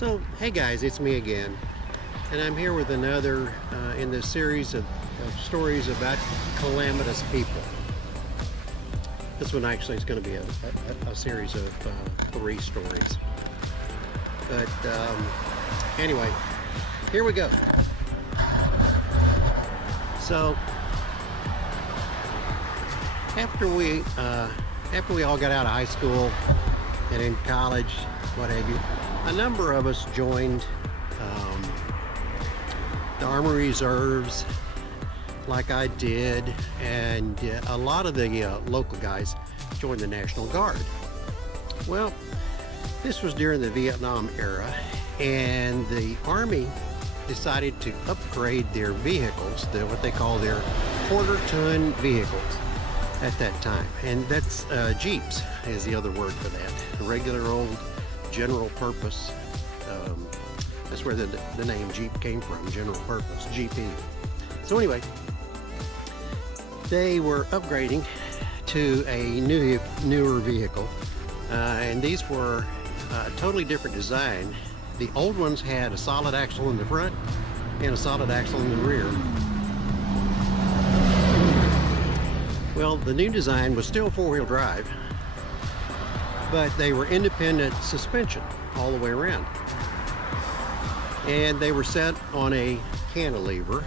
So, hey guys, it's me again, and I'm here with another in this series of stories about calamitous people. This one actually is going to be a series of 3 stories. But anyway, here we go. So, after we all got out of high school and in college, what have you, a number of us joined the Army Reserves, like I did, and a lot of the local guys joined the National Guard. Well, this was during the Vietnam era, and the Army decided to upgrade their vehicles, what they call their quarter-ton vehicles at that time, and that's Jeeps is the other word for that. A regular old general purpose. That's where the name Jeep came from, general purpose, GP. So anyway, they were upgrading to a newer vehicle, and these were a totally different design. The old ones had a solid axle in the front and a solid axle in the rear. Well, the new design was still 4-wheel drive, but they were independent suspension all the way around. And they were set on a cantilever.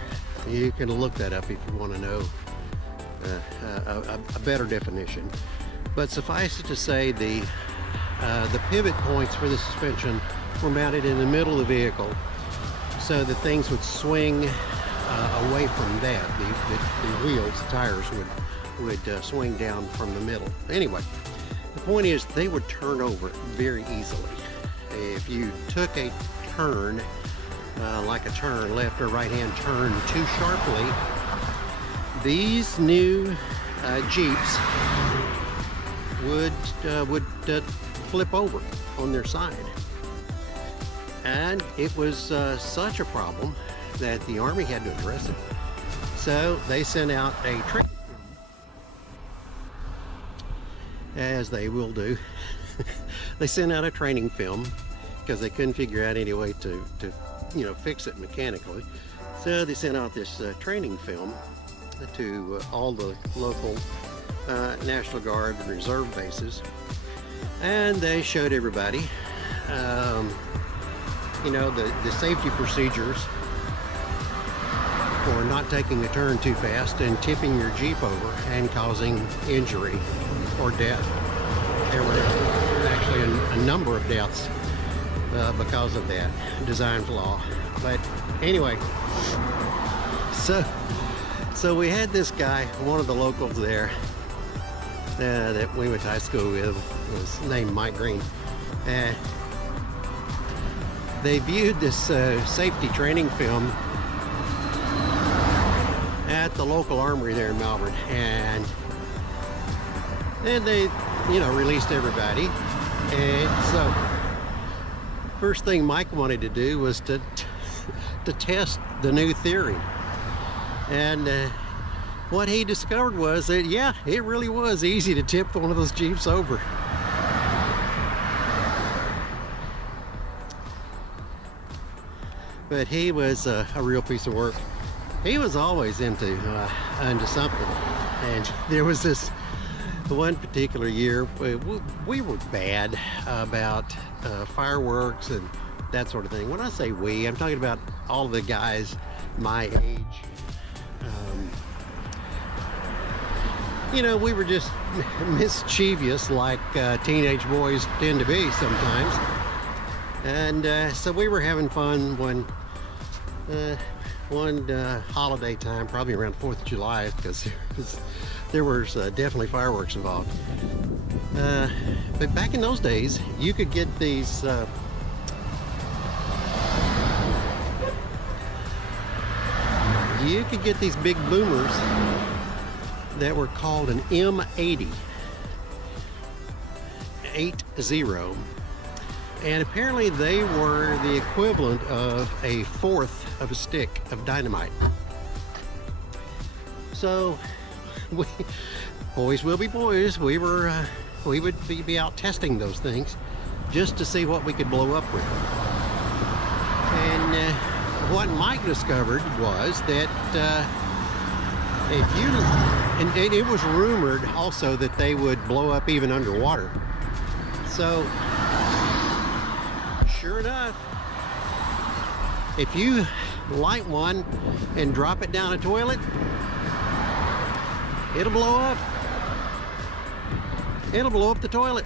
You can look that up if you want to know a better definition. But suffice it to say, the pivot points for the suspension were mounted in the middle of the vehicle so that things would swing away from that. The wheels, the tires would swing down from the middle. Anyway, the point is they would turn over very easily. If you took a turn, like a turn, left or right hand turn too sharply, these new Jeeps would flip over on their side. And it was such a problem that the Army had to address it. So they sent out a training, as they will do. They sent out a training film because they couldn't figure out any way to fix it mechanically. So they sent out this training film to all the local National Guard and Reserve bases, and they showed everybody the safety procedures for not taking a turn too fast and tipping your Jeep over and causing injury or death. There were actually a number of deaths because of that design flaw. But anyway, so we had this guy, one of the locals there that we went to high school with, was named Mike Green. They viewed this safety training film at the local armory there in Melbourne, and then they released everybody. And so first thing Mike wanted to do was to test the new theory, and what he discovered was that, yeah, it really was easy to tip one of those Jeeps over. But he was a real piece of work. He was always into something, and there was this one particular year we were bad about fireworks and that sort of thing. When I say we, I'm talking about all of the guys my age. We were just mischievous, like teenage boys tend to be sometimes. And so we were having fun one holiday time, probably around 4th of July, because there was definitely fireworks involved. But back in those days, you could get these big boomers that were called an M80, 80, and apparently they were the equivalent of a 1/4 of a stick of dynamite. So boys will be boys. We would be out testing those things just to see what we could blow up with. what Mike discovered was that if you, and it was rumored also that they would blow up even underwater. So, sure enough, if you light one and drop it down a toilet, it'll blow up. It'll blow up the toilet.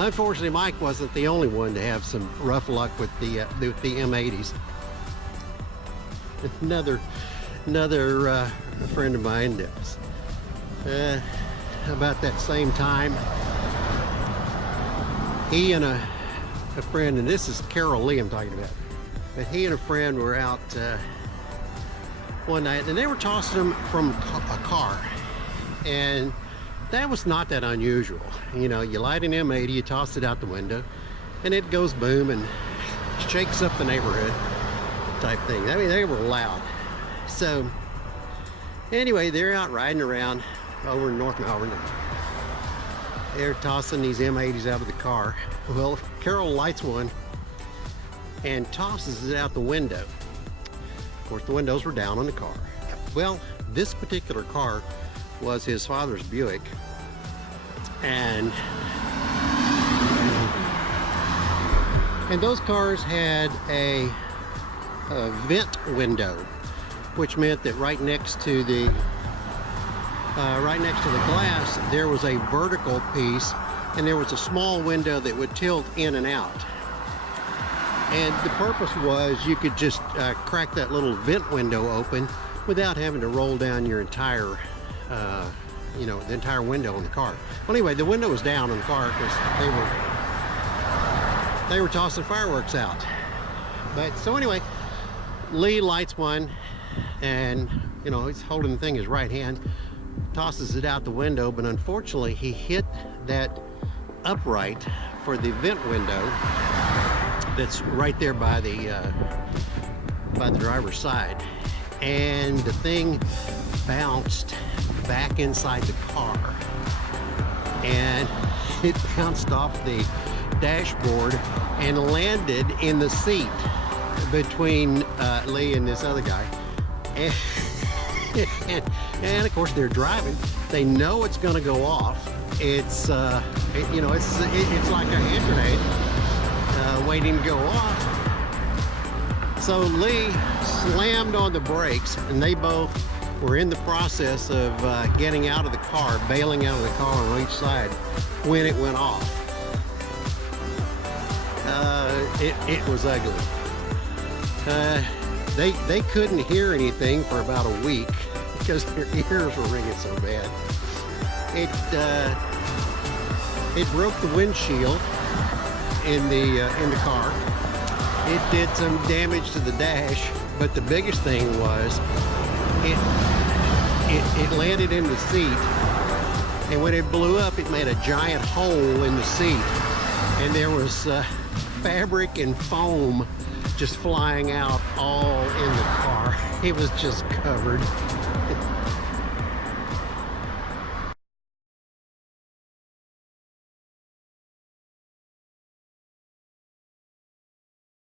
Unfortunately, Mike wasn't the only one to have some rough luck with the M80s. Another friend of mine does. About that same time, he and a friend, and this is Carol Lee I'm talking about, but he and a friend were out one night, and they were tossing them from a car, and that was not that unusual. You know, you light an M80, you toss it out the window, and it goes boom and shakes up the neighborhood type thing. I mean, they were loud. So anyway, they're out riding around over in North Melbourne. They're tossing these M80s out of the car. Well, Carol lights one and tosses it out the window. Of course, the windows were down on the car. Well, this particular car was his father's Buick, and those cars had a vent window, which meant that right next to the glass there was a vertical piece, and there was a small window that would tilt in and out. And the purpose was you could just crack that little vent window open without having to roll down your entire you know, the entire window on the car. Well, anyway, the window was down on the car because they were tossing fireworks out. But so anyway, Lee lights one, and you know, he's holding the thing in his right hand, tosses it out the window, but unfortunately he hit that upright for the vent window that's right there by the driver's side, and the thing bounced back inside the car, and it bounced off the dashboard and landed in the seat between Lee and this other guy. And of course they're driving. They know it's going to go off. It's you know, it's like a hand grenade waiting to go off. So Lee slammed on the brakes, and they both were in the process of getting out of the car, bailing out of the car on each side when it went off. It was ugly. They couldn't hear anything for about a week because their ears were ringing so bad. It broke the windshield in the car. It did some damage to the dash, but the biggest thing was it landed in the seat, and when it blew up, it made a giant hole in the seat, and there was fabric and foam just flying out all in the car. It was just covered.